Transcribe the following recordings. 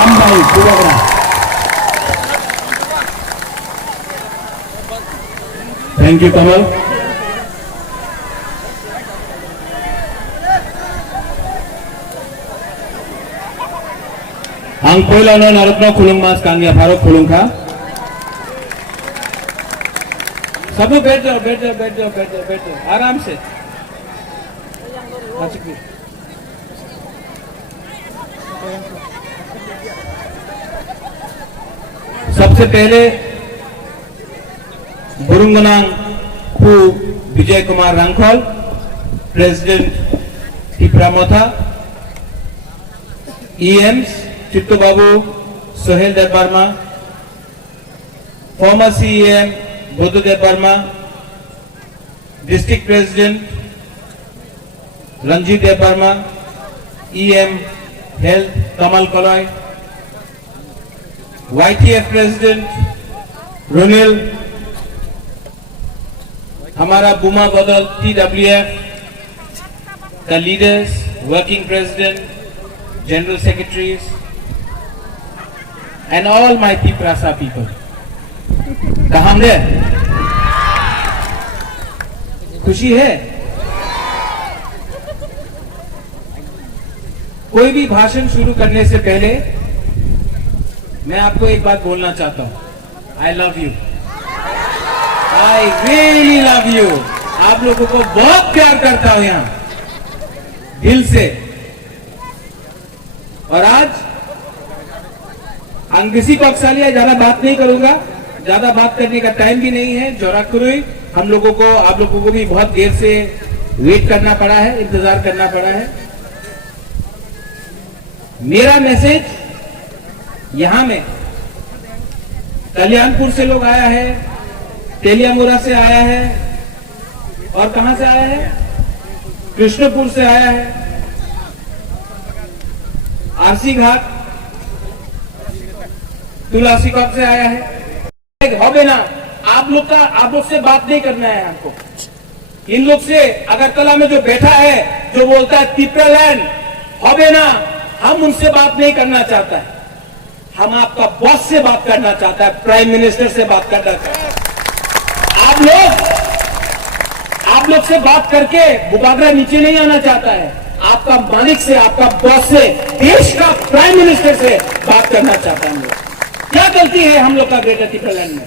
हम भाई पूरा थैंक यू कमल। ang पहिला न नरत्न खुलुङ मास कांग्या फारो खुलुङ खा सब लोग बैठ जाओ बैठ जाओ बैठ जाओ बैठ जाओ बैठ जाओ आराम से। सबसे पहले Burungnang Khu Vijay Kumar Rankhol president Tipramotha EMs Chittu Babu Sohel Dev Verma former CEM Buddhadev Verma district president Ranjit Dev Verma EM health Kamal Kaloy YTF president Runil हमारा बुमा बदल TWF the leaders working president general secretaries and all my Tiprasa people कहाँ है खुशी है। कोई भी भाषण शुरू करने से पहले मैं आपको एक बात बोलना चाहता हूं I love you I really love you। आप लोगों को बहुत प्यार करता हूं यहां दिल से। और आज अंग्रेजी पक्षालिया ज्यादा बात नहीं करूंगा, ज्यादा बात करने का टाइम भी नहीं है। जोराकुरुई हम लोगों को आप लोगों को भी बहुत देर से वेट करना पड़ा है, इंतजार करना पड़ा है। मेरा मैसेज यहां में कल्याणपुर से लोग आया है, तेलियामुरा से आया है और कहां से आया है कृष्णपुर से आया है, आरसी घाट तुलसीबाग से आया है। होबे ना आप लोग से बात नहीं करना है आपको। इन लोग से अगरतला में जो बैठा है जो बोलता है तिप्रालैंड होबे ना, हम उनसे बात नहीं करना चाहता है। हम आपका बॉस से बात करना चाहता है, प्राइम मिनिस्टर से बात करना चाहता है। आप लोग से बात करके बुबागरा नीचे नहीं आना चाहता है। आपका मालिक से, आपका बॉस से, देश का प्राइम मिनिस्टर से बात करना चाहता है। हम लोग क्या गलती है हम लोग का ग्रेटर तिप्रालैंड में?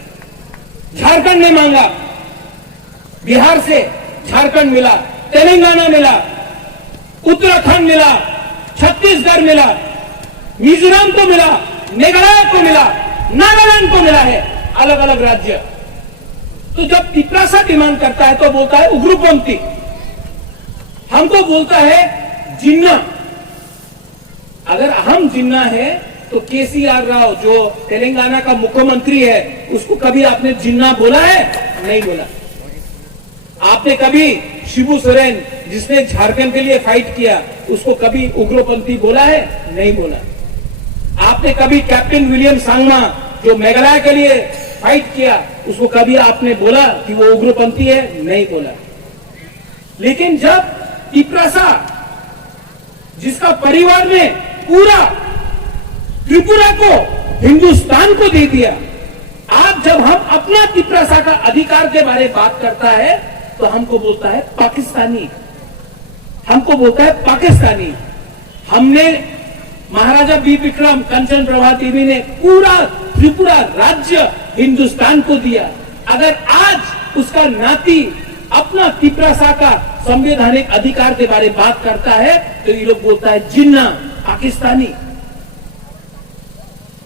झारखंड ने मांगा, बिहार से झारखंड मिला, तेलंगाना मिला, उत्तराखंड मिला, छत्तीसगढ़ मिला, मिजोरम को मिला, मेघालय को मिला, नागालैंड को मिला है, अलग अलग राज्य। तो जब तिप्रासा डिमांड करता है तो बोलता है उग्रपंथी, हमको बोलता है जिन्ना। अगर हम जिन्ना है तो KCR राव जो तेलंगाना का मुख्यमंत्री है उसको कभी आपने जिन्ना बोला है? नहीं बोला। आपने कभी शिबू सोरेन जिसने झारखंड के लिए फाइट किया उसको कभी उग्रपंथी बोला है? नहीं बोला। आपने कभी कैप्टन विलियम सांगमा जो मेघालय के लिए फाइट किया उसको कभी आपने बोला कि वो उग्रपंथी है? नहीं बोला। लेकिन जब तिप्रासा जिसका परिवार ने पूरा त्रिपुरा को हिंदुस्तान को दे दिया, आज जब हम अपना तिप्रासा का अधिकार के बारे में बात करता है तो हमको बोलता है पाकिस्तानी, हमको बोलता है पाकिस्तानी। हमने महाराजा बी विक्रम कंचन प्रभा देवी ने पूरा त्रिपुरा राज्य हिंदुस्तान को दिया। अगर आज उसका नाती अपना तिप्रासा का संवैधानिक अधिकार के बारे में बात करता है तो ये लोग बोलता है जिन्ना, पाकिस्तानी।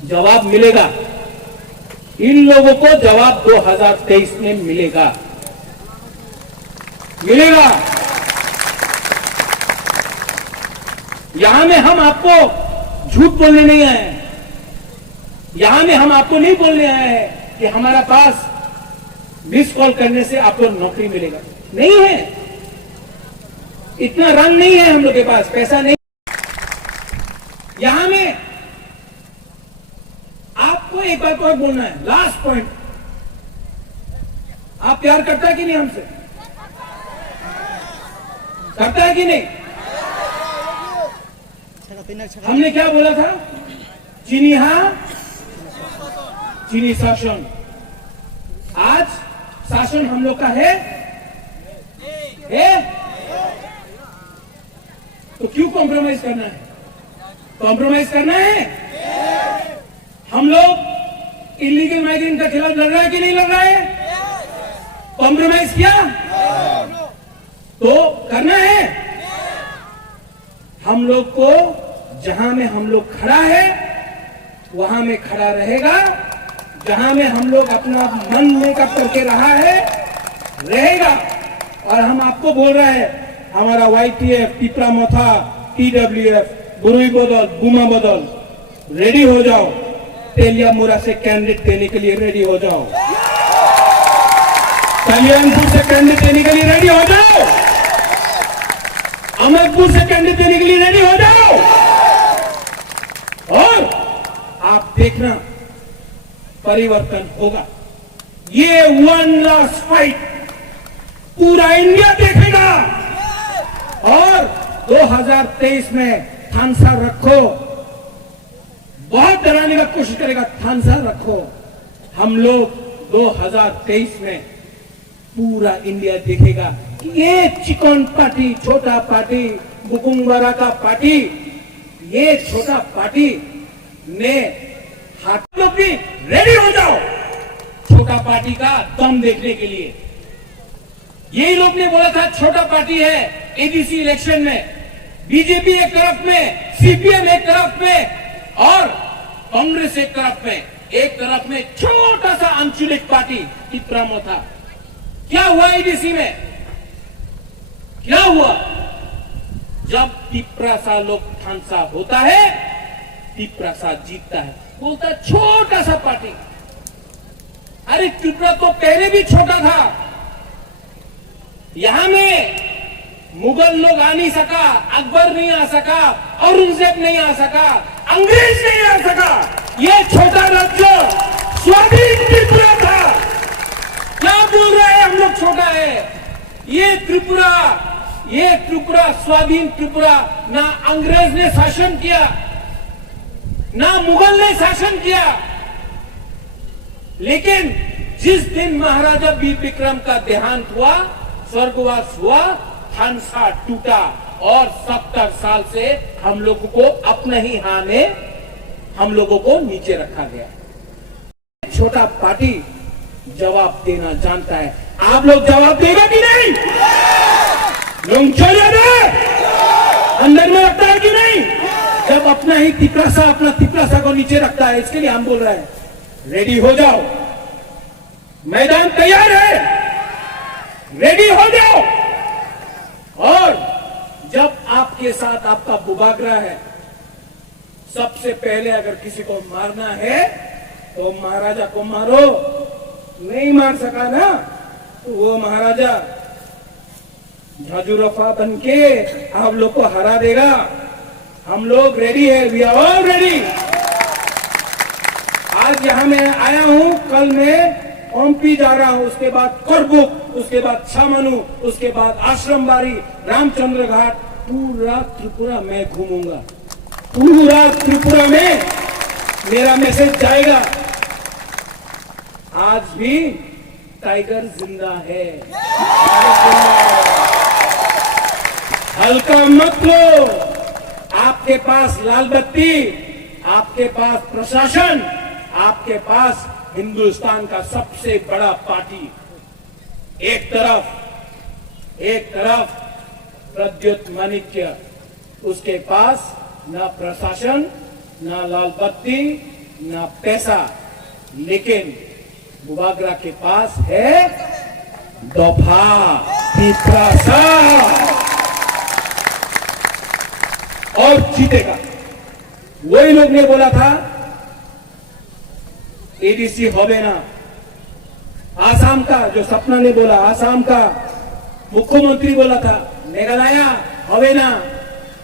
जवाब मिलेगा, इन लोगों को जवाब 2023 में मिलेगा, मिलेगा। यहां में हम आपको झूठ बोलने नहीं आए हैं, यहां में हम आपको नहीं बोलने आए हैं कि हमारा पास मिस कॉल करने से आपको नौकरी मिलेगा। नहीं है, इतना रंग नहीं है हम लोग के पास, पैसा नहीं। यहां में आपको एक बात और बोलना है, लास्ट पॉइंट। आप प्यार करता है कि नहीं हमसे? करता है कि नहीं? हमने क्या बोला था? चीनी शासन। आज शासन हम लोग का है? तो क्यों कॉम्प्रोमाइज करना है? कॉम्प्रोमाइज करना है? हम लोग इलीगल माइग्रेंट के खिलाफ लड़ रहा है कि नहीं लड़ रहा है? कॉम्प्रोमाइज किया तो करना है। हम लोग को जहां में हम लोग खड़ा है वहां में खड़ा रहेगा, जहां में हम लोग अपना मन मेकअप करके रहा है रहेगा। और हम आपको बोल रहे हैं, हमारा YTF, पिपरा मोथा, TWF, बुरुई बदल, बुमा बदल, रेडी हो जाओ। तेलिया मोरा से कैंडिडेट देने के लिए रेडी हो जाओ। कल्याणपुर से कैंडिडेट देने के लिए रेडी हो जाओ। अमरपुर से कैंडिडेट देने के लिए रेडी हो जाओ। और आप देखना परिवर्तन होगा। ये वन लास्ट फाइट पूरा इंडिया देखेगा। और 2023 में थानसा रखो, बहुत डराने का कोशिश करेगा, थानसा रखो। हम लोग 2023 में पूरा इंडिया देखेगा कि ये चिकन पार्टी, छोटा पार्टी, बुकुंगवारा का पार्टी, ये छोटा पार्टी ने हाथ लोग भी रेडी हो जाओ छोटा पार्टी का दम देखने के लिए। यही लोग ने बोला था छोटा पार्टी है एडीसी इलेक्शन में, बीजेपी एक तरफ में, सीपीएम एक तरफ में और कांग्रेस एक तरफ में। एक तरफ में छोटा सा आंचलिक पार्टी पिपरा मोथा। क्या हुआ एडीसी में? क्या हुआ? जब पिपरासा लोग थानसा होता है, पिपरासा जीतता है। बोलता छोटा सा पार्टी। अरे पिपरा तो पहले भी छोटा था। यहां में मुगल लोग आ नहीं सका, अकबर नहीं आ सका, औरंगजेब नहीं आ सका, अंग्रेज नहीं आ सका। ये छोटा राज्य स्वाधीन त्रिपुरा था। क्या बोल रहे हैं हम लोग छोटा है? ये त्रिपुरा स्वाधीन त्रिपुरा। ना अंग्रेज ने शासन किया, ना मुगल ने शासन किया। लेकिन जिस दिन महाराजा वीर विक्रम का देहांत हुआ, स्वर्गवास हुआ, थानसा टूटा और 70 साल से हम लोगों को अपने ही हाथ में हम लोगों को नीचे रखा गया। छोटा पार्टी जवाब देना जानता है। आप लोग जवाब देगा कि नहीं? लोग चलिए अंदर में रखता है कि नहीं? जब अपना ही तिपरासा को नीचे रखता है, इसके लिए हम बोल रहे हैं रेडी हो जाओ। मैदान तैयार है, रेडी हो जाओ। और जब आपके साथ आपका बुबागरा है, सबसे पहले अगर किसी को मारना है तो महाराजा को मारो। नहीं मार सका ना तो वो महाराजा झाजुरफा बन के आप लोग को हरा देगा। हम लोग रेडी है, वी आर ऑल रेडी। आज यहां मैं आया हूं, कल मैं ओमपी जा रहा हूं, उसके बाद करबुक, उसके बाद छामनु, उसके बाद आश्रमबाड़ी, रामचंद्र घाट, पूरा त्रिपुरा मैं घूमूंगा। पूरा त्रिपुरा में मेरा मैसेज जाएगा। आज भी टाइगर जिंदा है। हल्का मत लो। आपके पास लाल बत्ती, आपके पास प्रशासन, आपके पास हिंदुस्तान का सबसे बड़ा पार्टी। एक तरफ प्रद्युत माणिक्य, उसके पास ना प्रशासन, ना लाल बत्ती, ना पैसा, लेकिन बुबागरा के पास है दफा, पिपरासा और जीतेगा। वही लोग ने बोला था एडीसी होबे ना। आसाम का जो सपना ने बोला, आसाम का मुख्यमंत्री बोला था मेघालय होबे ना,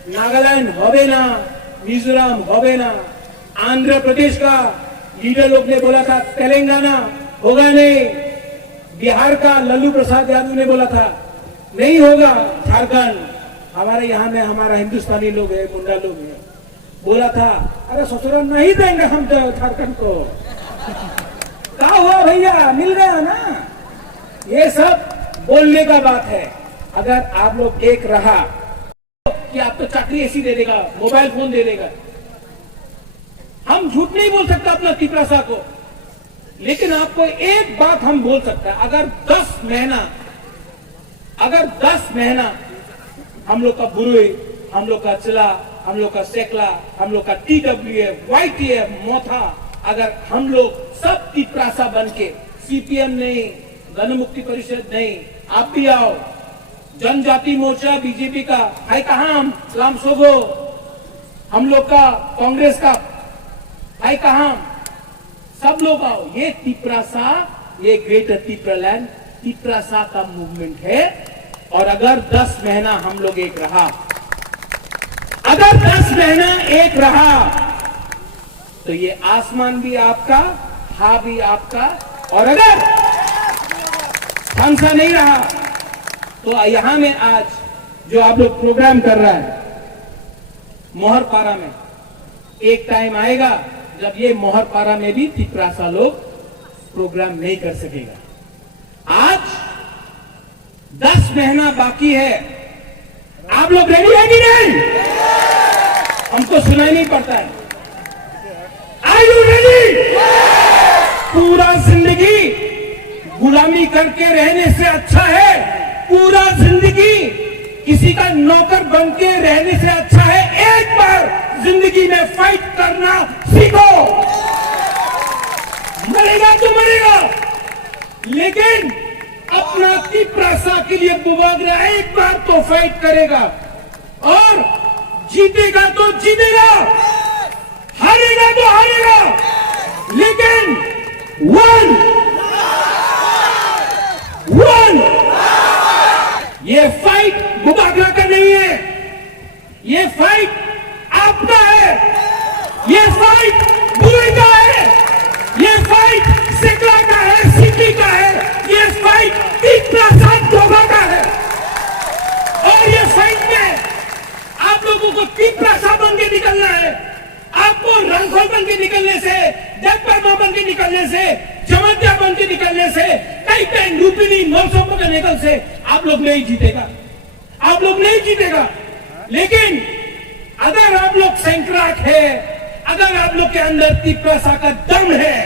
नागालैंड होबे ना, मिजोरम होबे ना। आंध्र प्रदेश का लीडर लोग ने बोला था तेलंगाना होगा नहीं। बिहार का लल्लू प्रसाद यादव ने बोला था नहीं होगा। झारखंड, हमारे यहां में हमारा हिंदुस्तानी लोग है, मुंडा लोग है, बोला था, अरे ससुरा नहीं देंगे हम झारखंड को। क्या हुआ भैया, मिल गया ना। ये सब बोलने का बात है। अगर आप लोग एक रहा कि आपको चाकरी ऐसी दे देगा, मोबाइल फोन दे देगा, हम झूठ नहीं बोल सकते अपना तिपरासा को, लेकिन आपको एक बात हम बोल सकते हैं, अगर 10 महीना हम लोग का बुरुई, हम लोग का चिला, हम लोग का सेकला, हम लोग का TWF, YTF, मोथा, अगर हम लोग सब तिपरासा बन के, CPM नहीं, गणमुक्ति परिषद नहीं, आप भी आओ, जनजाति मोर्चा बीजेपी का है कहां, हम लाम सोगो, हम लोग का कांग्रेस का है कहां, सब लोग आओ। ये तिपरासा, ये ग्रेटर तिपरालैंड तिपरासा का मूवमेंट है। और अगर 10 महीना हम लोग एक रहा, अगर 10 महीना एक रहा, तो ये आसमान भी आपका, हा भी आपका। और अगर हंसा नहीं रहा, तो यहां में आज जो आप लोग प्रोग्राम कर रहा है मोहरपारा में, एक टाइम आएगा जब ये मोहरपारा में भी तिपरासा लोग प्रोग्राम नहीं कर सकेगा। आज 10 महीना बाकी है, आप लोग रेडी है कि नहीं? हमको सुनाई नहीं पड़ता है। Are you ready? पूरा जिंदगी गुलामी करके रहने से अच्छा है, पूरा जिंदगी किसी का नौकर बन के रहने से अच्छा है, एक बार जिंदगी में फाइट करना सीखो। मरेगा तो मरेगा, लेकिन अपना तिपरासा के लिए बुबागरा एक बार तो फाइट करेगा, और जीतेगा तो जीतेगा, हारेगा तो हारेगा, लेकिन वन ये फाइट बुबागरा का नहीं है, ये फाइट आपका है, ये फाइट बुरे का है, ये फाइट सिकला का है, सिटी का है, ये फाइट तिपरासा डोबा का है। और ये फाइट में आप लोगों को तिपरासा बन के निकलना है। आपको रंगखोल बन के निकलने से, जगपरमा बन के निकलने से, जमतिया बन के निकलने से, कई पेन रूपिनी मौसमों के निकल से आप लोग नहीं जीतेगा, आप लोग नहीं जीतेगा। लेकिन अगर आप लोग सैंक्राक है, अगर आप लोग के अंदर तिपरासा का दम है,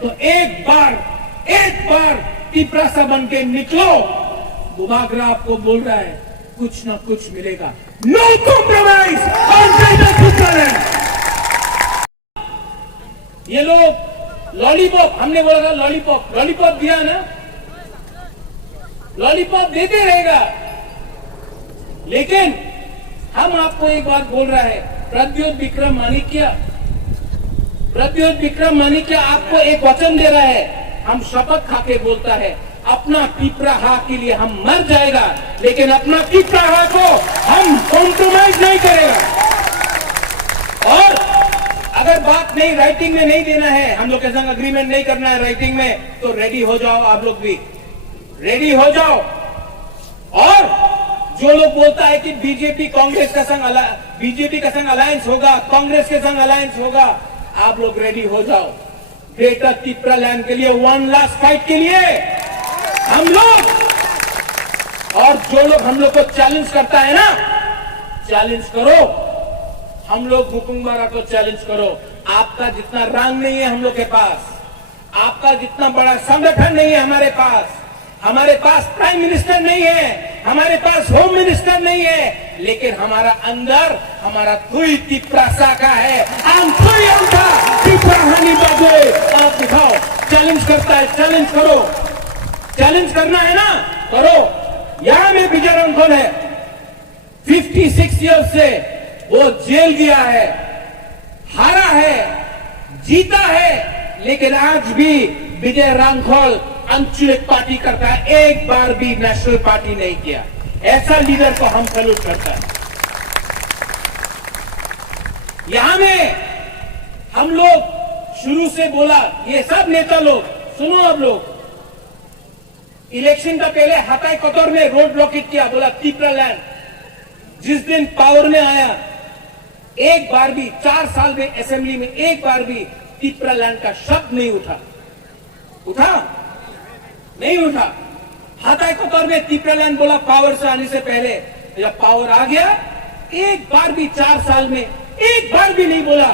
तो एक बार तिपरासा बन के निकलो। बुबागरा आपको बोल रहा है कुछ ना कुछ मिलेगा, नो कॉम्प्रोमाइज ऑन। ये लोग लॉलीपॉप, हमने बोला था लॉलीपॉप दिया ना, लॉलीपॉप देते रहेगा। लेकिन हम आपको एक बात बोल रहा है, प्रद्योत विक्रम माणिक्य आपको एक वचन दे रहा है, हम शपथ खा के बोलता है, अपना तिपराहा के लिए हम मर जाएगा, लेकिन अपना तिपराहा को हम कॉम्प्रोमाइज नहीं करेगा। और अगर बात नहीं राइटिंग में नहीं देना है, हम लोग के संग अग्रीमेंट नहीं करना है राइटिंग में, तो रेडी हो जाओ, आप लोग भी रेडी हो जाओ। और जो लोग बोलता है कि बीजेपी कांग्रेस का संग, बीजेपी का संग अलायंस होगा, कांग्रेस के संग अलायंस होगा, आप लोग रेडी हो जाओ ग्रेटर तिपरालैंड के लिए, वन लास्ट फाइट के लिए हम लोग। और जो लोग हम लोग को चैलेंज करता है ना, चैलेंज करो, हम लोग मुकुंबारा को चैलेंज करो। आपका जितना रंग नहीं है हम लोग के पास, आपका जितना बड़ा संगठन नहीं है हमारे पास प्राइम मिनिस्टर नहीं है, हमारे पास होम मिनिस्टर नहीं है, लेकिन हमारा अंदर हमारा तुई तिपरासा का है। हम तुई अंधा तिपराहानी बाजे, आप दिखाओ। चैलेंज करता है, चैलेंज करो, चैलेंज करना है ना, करो। यहां में विजय रंगखोल है, 56 ईयर्स से वो जेल गया है, हारा है, जीता है, लेकिन आज भी विजय रंगखोल आंचलिक पार्टी करता है, एक बार भी नेशनल पार्टी नहीं किया। ऐसा लीडर को हम सैल्यूट करता है। यहां में हम लोग शुरू से बोला, ये सब नेता लोग सुनो, अब लोग इलेक्शन का पहले हाथाई कतौर में रोड ब्लॉकेट किया, बोला तिपरालैंड जिस दिन पावर में आया एक बार भी 4 साल में असेंबली में एक बार भी तिपरालैंड का शब्द नहीं उठा नहीं उठा। हाथाई के तौर में तिपरालैंड बोला पावर से आने से पहले, जब पावर आ गया एक बार भी 4 साल में एक बार भी नहीं बोला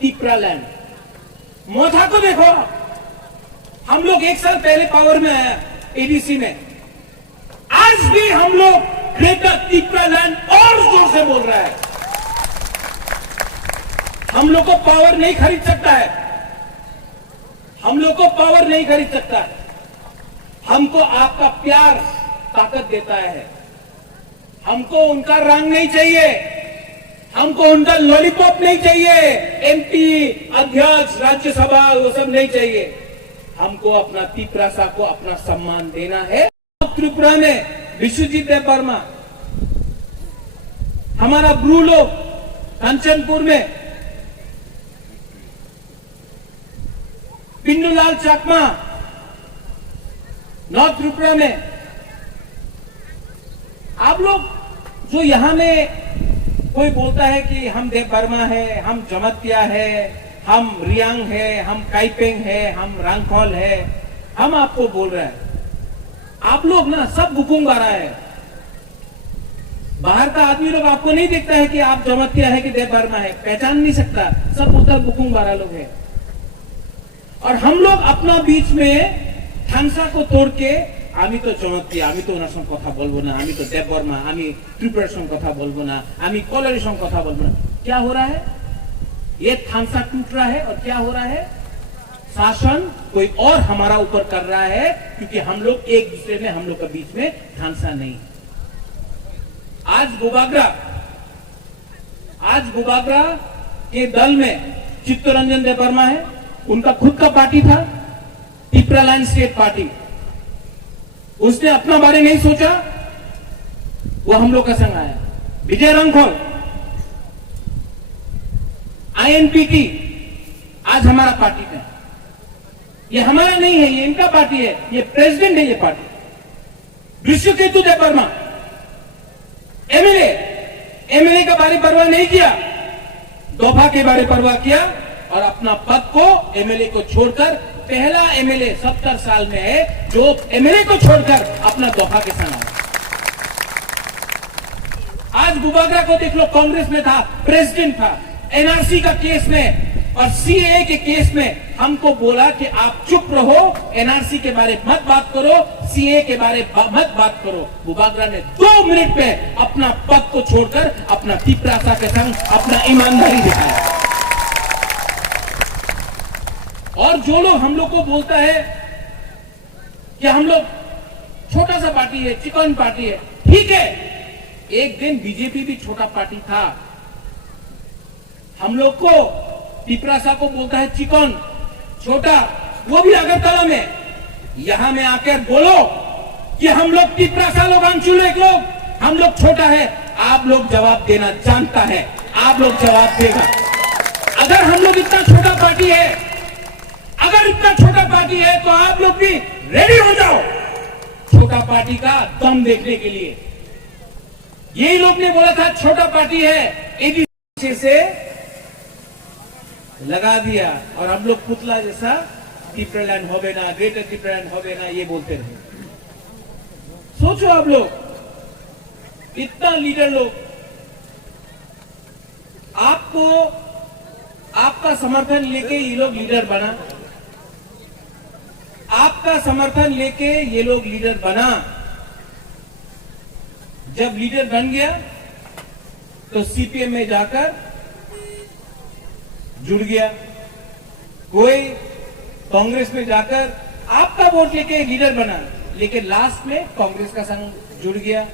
तिपरालैंड। मोथा को देखो, हम लोग 1 साल पहले पावर में आया एडीसी में, आज भी हम लोग ग्रेटर तिपरालैंड और जोर से बोल रहा है। हम लोग को पावर नहीं खरीद सकता है, हम लोग को पावर नहीं खरीद सकता है। हमको आपका प्यार ताकत देता है। हमको उनका रंग नहीं चाहिए, हमको उनका लॉलीपॉप नहीं चाहिए, एमपी अध्यक्ष राज्यसभा वो सब नहीं चाहिए। हमको अपना तिपरासा को अपना सम्मान देना है। त्रिपुरा में विश्वजीत देव वर्मा, हमारा ब्रू लोग कंचनपुर में पिंडूलाल चाकमा, नॉर्थ त्रिपुरा में आप लोग जो यहां में कोई बोलता है कि हम देव वर्मा है, हम जमतिया है, हम रियांग है, हम काइपेंग है, हम रांगखोल है, हम आपको बोल रहे हैं। आप लोग ना सब बुकुंग बारा है। बाहर का आदमी लोग आपको नहीं देखता है कि आप जमतिया है कि देव वर्मा है, पहचान नहीं सकता, सब बोलता बुकुंग बारा लोग है। और हम लोग अपना बीच में थानसा को तोड़ के आमी तो जमतिया, आमी तो ओनार संग कथा बोलबो ना, आमी तो देव वर्मा, आमी त्रिपुरार संग कथा बोलबो ना, आमी कलरी संग कथा बोलबो ना। क्या हो रहा है? ये थानसा टूट रहा है। और क्या हो रहा है? शासन कोई और हमारा ऊपर कर रहा है, क्योंकि हम लोग एक दूसरे में, हम लोग के बीच में थानसा नहीं। आज गुबागरा के दल में चित्तरंजन देव वर्मा है, उनका खुद का पार्टी था तिपरालैंड स्टेट पार्टी। उसने अपना बारे नहीं सोचा, वो हम लोग का संग आया। विजय रांगखोल आईएनपीटी आज हमारा पार्टी है। ये हमारा नहीं है, ये इनका पार्टी है, ये प्रेसिडेंट है ये पार्टी। विश्वकेतु देव वर्मा एमएलए का बारे परवाह नहीं किया, दोफा के बारे परवाह किया और अपना पद को एमएलए को छोड़कर, पहला एमएलए 70 साल में है जो एमएलए को छोड़कर अपना दोफा के संग आया। आज गुबागरा को देख लो, कांग्रेस में था, प्रेसिडेंट था, एनआरसी का केस में और सीएए के केस में हमको बोला कि आप चुप रहो, एनआरसी के बारे मत बात करो, सीएए के बारे मत बात करो। गुबागरा ने 2 मिनट में अपना पद को छोड़कर अपना तिपरासा के संग अपना ईमानदारी दिखाया। और जो लोग हम लोग को बोलता है कि हम लोग छोटा सा पार्टी है, चिकन पार्टी है, ठीक है, एक दिन बीजेपी भी छोटा पार्टी था। हम लोग को तिपरासा को बोलता है चिकन, छोटा, वो भी अगरतला में। यहां में आकर बोलो कि हम लोग तिपरासा लोग, आंचलिक लोग, हम लोग छोटा है, आप लोग जवाब देना जानता है, आप लोग जवाब देगा। अगर हम लोग इतना छोटा पार्टी है, अगर इतना छोटा पार्टी है तो आप लोग भी रेडी हो जाओ छोटा पार्टी का दम देखने के लिए। यही लोग ने बोला था छोटा पार्टी है, एडीसी से लगा दिया और हम लोग पुतला जैसा तिपरालैंड होवे ना, ग्रेटर तिपरालैंड होवे ना, ये बोलते रहे। सोचो आप लोग, इतना लीडर लोग, आपको आपका समर्थन लेके ये लोग लीडर बना, आपका समर्थन लेके ये लोग लीडर बना। जब लीडर बन गया तो सीपीएम में जाकर जुड़ गया, कोई कांग्रेस में जाकर आपका वोट लेके लीडर बना, लेकिन लास्ट में कांग्रेस का संग जुड़ गया,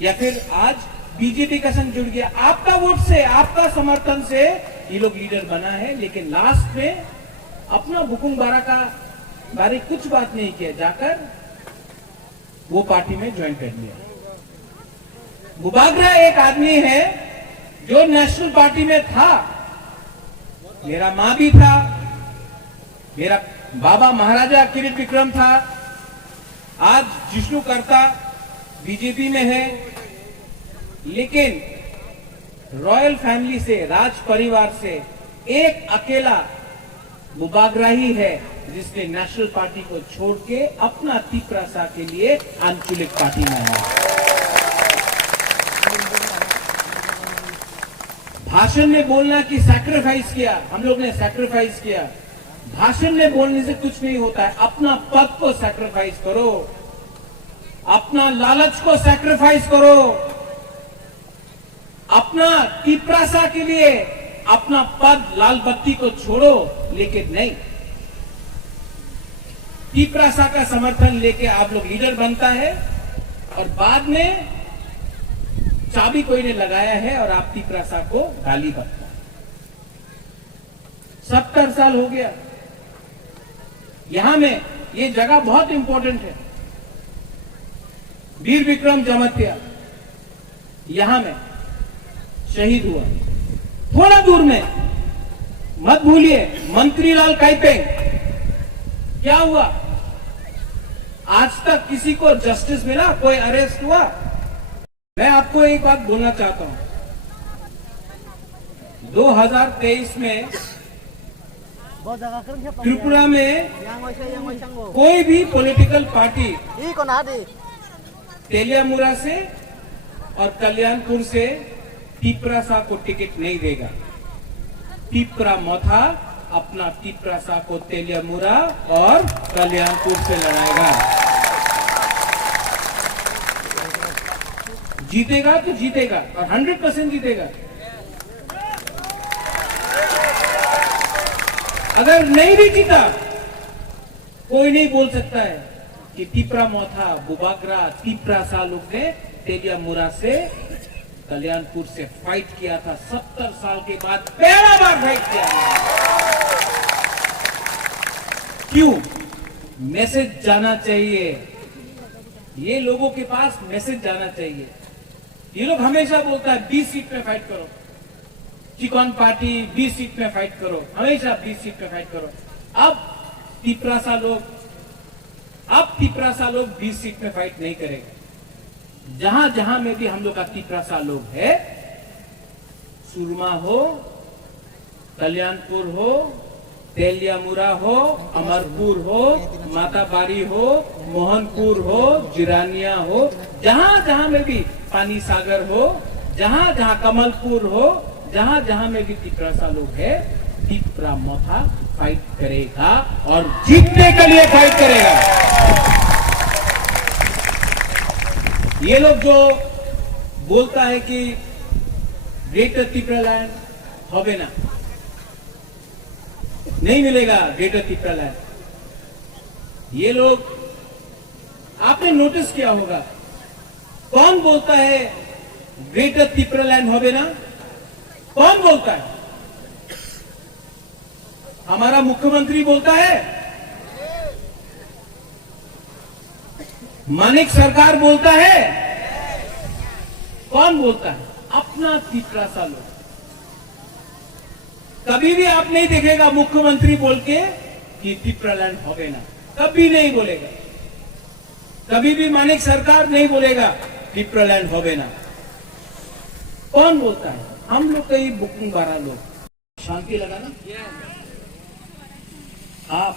या फिर आज बीजेपी का संग जुड़ गया। आपका वोट से, आपका समर्थन से ये लोग लीडर बना है, लेकिन लास्ट में अपना बुकुंग बारा का बारे कुछ बात नहीं किया, जाकर वो पार्टी में ज्वाइन कर लिया। गुबागरा एक आदमी है जो नेशनल पार्टी में था, मेरा मां भी था, मेरा बाबा महाराजा किरीट विक्रम था, आज जिष्णु करता बीजेपी में है, लेकिन रॉयल फैमिली से, राज परिवार से एक अकेला मुबागरा ही है जिसने नेशनल पार्टी को छोड़ के अपना तीपरासा के लिए आंचलिक पार्टी में है। भाषण में बोलना कि सैक्रिफाइस किया, हम लोग ने सैक्रिफाइस किया। भाषण में बोलने से कुछ नहीं होता है। अपना पद को सैक्रिफाइस करो, अपना लालच को सैक्रिफाइस करो, अपना तीपरासा के लिए अपना पद, लाल बत्ती को छोड़ो। लेकिन नहीं, तीपरासा का समर्थन लेके आप लोग लीडर बनता है और बाद में चाबी कोई ने लगाया है और आप तीपरासा को गाली बकता है। 70 साल हो गया। यहां में ये जगह बहुत इंपॉर्टेंट है। वीर विक्रम जमत्या यहां में शहीद हुआ। थोड़ा दूर में, मत भूलिए, मंत्रीलाल काइपेंग, क्या हुआ? आज तक किसी को जस्टिस मिला? कोई अरेस्ट हुआ? मैं आपको एक बात बोलना चाहता हूं। 2023 में त्रिपुरा में कोई भी पॉलिटिकल पार्टी तेलियामुरा से और कल्याणपुर से तीपरासा को टिकट नहीं देगा। तीपरा मोथा अपना तीपरासा को तेलियामुरा और कल्याणपुर से लड़ाएगा। जीतेगा तो जीतेगा और 100% जीतेगा। अगर नहीं भी जीता, कोई नहीं बोल सकता है कि तीपरा मोथा, बुबागरा, तीपरासा लोग ने तेलियामुरा से, कल्याणपुर से फाइट किया था। 70 साल के बाद पहला बार फाइट किया। क्यों? मैसेज जाना चाहिए। ये लोगों के पास मैसेज जाना चाहिए। ये लोग हमेशा बोलता है 20 सीट में फाइट करो, चिकन पार्टी 20 सीट में फाइट करो, हमेशा 20 सीट में फाइट करो। अब तीपरासा लोग 20 सीट में फाइट नहीं करेगा। जहां जहां में भी हम लोग का तीपरासा लोग है, सुरमा हो, कल्याणपुर हो, तेलियामुरा हो, अमरपुर हो, माताबारी हो, मोहनपुर हो, जिरानिया हो, जहां जहां में भी पानी सागर हो, जहां जहां कमलपुर हो, जहां जहां में भी तीपरासा लोग है, तीपरा मोथा फाइट करेगा और जीतने के लिए फाइट करेगा। ये लोग जो बोलता है कि ग्रेटर तीपरालैंड होवे ना, नहीं मिलेगा ग्रेटर तीपरालैंड। ये लोग, आपने नोटिस किया होगा, कौन बोलता है ग्रेटर तीपरालैंड होवे ना? कौन बोलता है? हमारा मुख्यमंत्री बोलता है, मानिक सरकार बोलता है। कौन बोलता है? अपना तीपरासा लोग। कभी भी आप नहीं देखेगा मुख्यमंत्री बोल के कि तीपरालैंड होवे ना, कभी नहीं बोलेगा। कभी भी मानिक सरकार नहीं बोलेगा तीपरालैंड होवे ना। कौन बोलता है? हम लोग कई बुकिंग 12 लोग। शांति लगाना। आप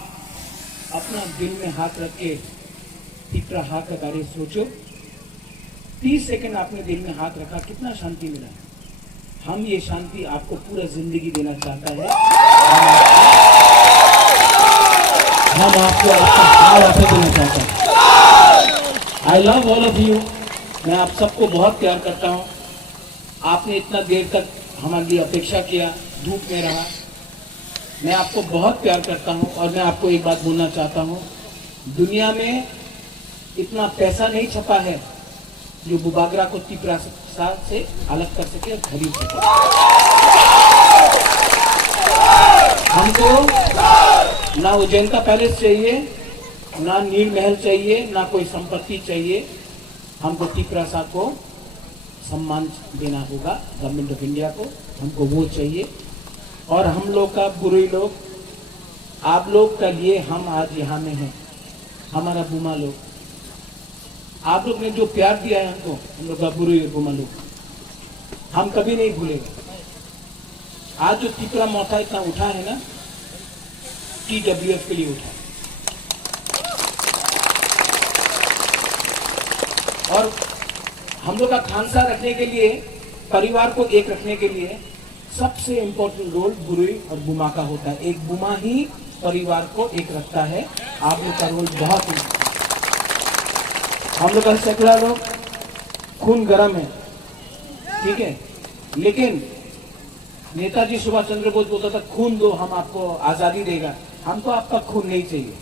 अपना दिल में हाथ रख के तीपरा हाथ का कार्य सोचो। 30 सेकंड आपने दिल में हाथ रखा, कितना शांति मिला। हम ये शांति आपको पूरा जिंदगी देना चाहता है। हम आपको आपका देना चाहता हैं। I love all of you. मैं आप सबको बहुत प्यार करता हूँ। आपने इतना देर तक हमारे लिए अपेक्षा किया, धूप में रहा। मैं आपको बहुत प्यार करता हूँ और मैं आपको एक बात बोलना चाहता हूँ, दुनिया में इतना पैसा नहीं छपा है जो बुबागरा को तीपरासा से अलग कर सके और खरीद सके। हमको ना उज्जैन पैलेस चाहिए, ना नील महल चाहिए, ना कोई संपत्ति चाहिए। हमको तीपरासा को सम्मान देना होगा, गवर्नमेंट ऑफ इंडिया को। हमको वो चाहिए। और हम लोग का बुरुई लोग, आप लोग का लिए हम आज यहाँ में हैं। हमारा बुमा लोग, आप लोग ने जो प्यार दिया है हमको, हम लोग का बुरुई और बुमा लोग, हम कभी नहीं भूलेंगे। आज जो तिपरा मोर्चा इतना उठा है ना, TWF के लिए उठा, और हम लोग का खानसा रखने के लिए, परिवार को एक रखने के लिए सबसे इंपॉर्टेंट रोल बुरी और बुमा का होता है। एक बुमा ही परिवार को एक रखता है। आप लोग का रोल बहुत ही, हम लोग का सेकुलर लोग खून गर्म है, ठीक है, लेकिन नेताजी सुभाष चंद्र बोस बोलता था खून दो हम आपको आजादी देगा। हमको आपका खून नहीं चाहिए,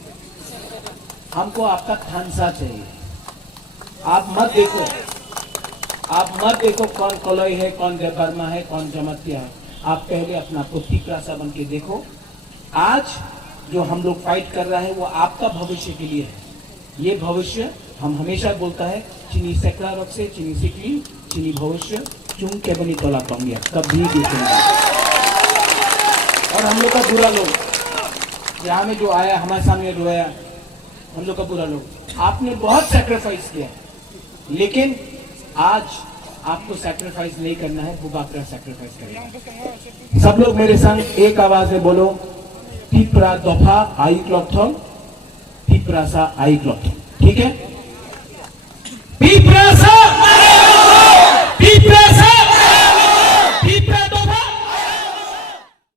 हमको आपका खानसा चाहिए। आप मत देखो कौन कलई है, कौन बर्मा है, कौन जमातिया है। आप पहले अपना आपको तिपरा सा बन के देखो। आज जो हम लोग फाइट कर रहा है वो आपका भविष्य के लिए है। ये भविष्य हम हमेशा बोलता है, चीनी सेकरा रख से चीनी सिकली चीनी भविष्य चुन के बनी तोला पाऊंगी कभी देखेंगे। और हम लोग का बुरा लोग यहाँ में जो आया हमारे सामने रोया, हम लोग का बुरा लोग, आपने बहुत सैक्रिफाइस किया, लेकिन आज आपको सैक्रिफाइस नहीं करना है, बुबाकरा सैक्रिफाइस करेगा। सब लोग मेरे संग एक आवाज में बोलो, तिपरा दफा आई क्लॉक थॉल, तिपरा सा आई क्लॉक, ठीक है।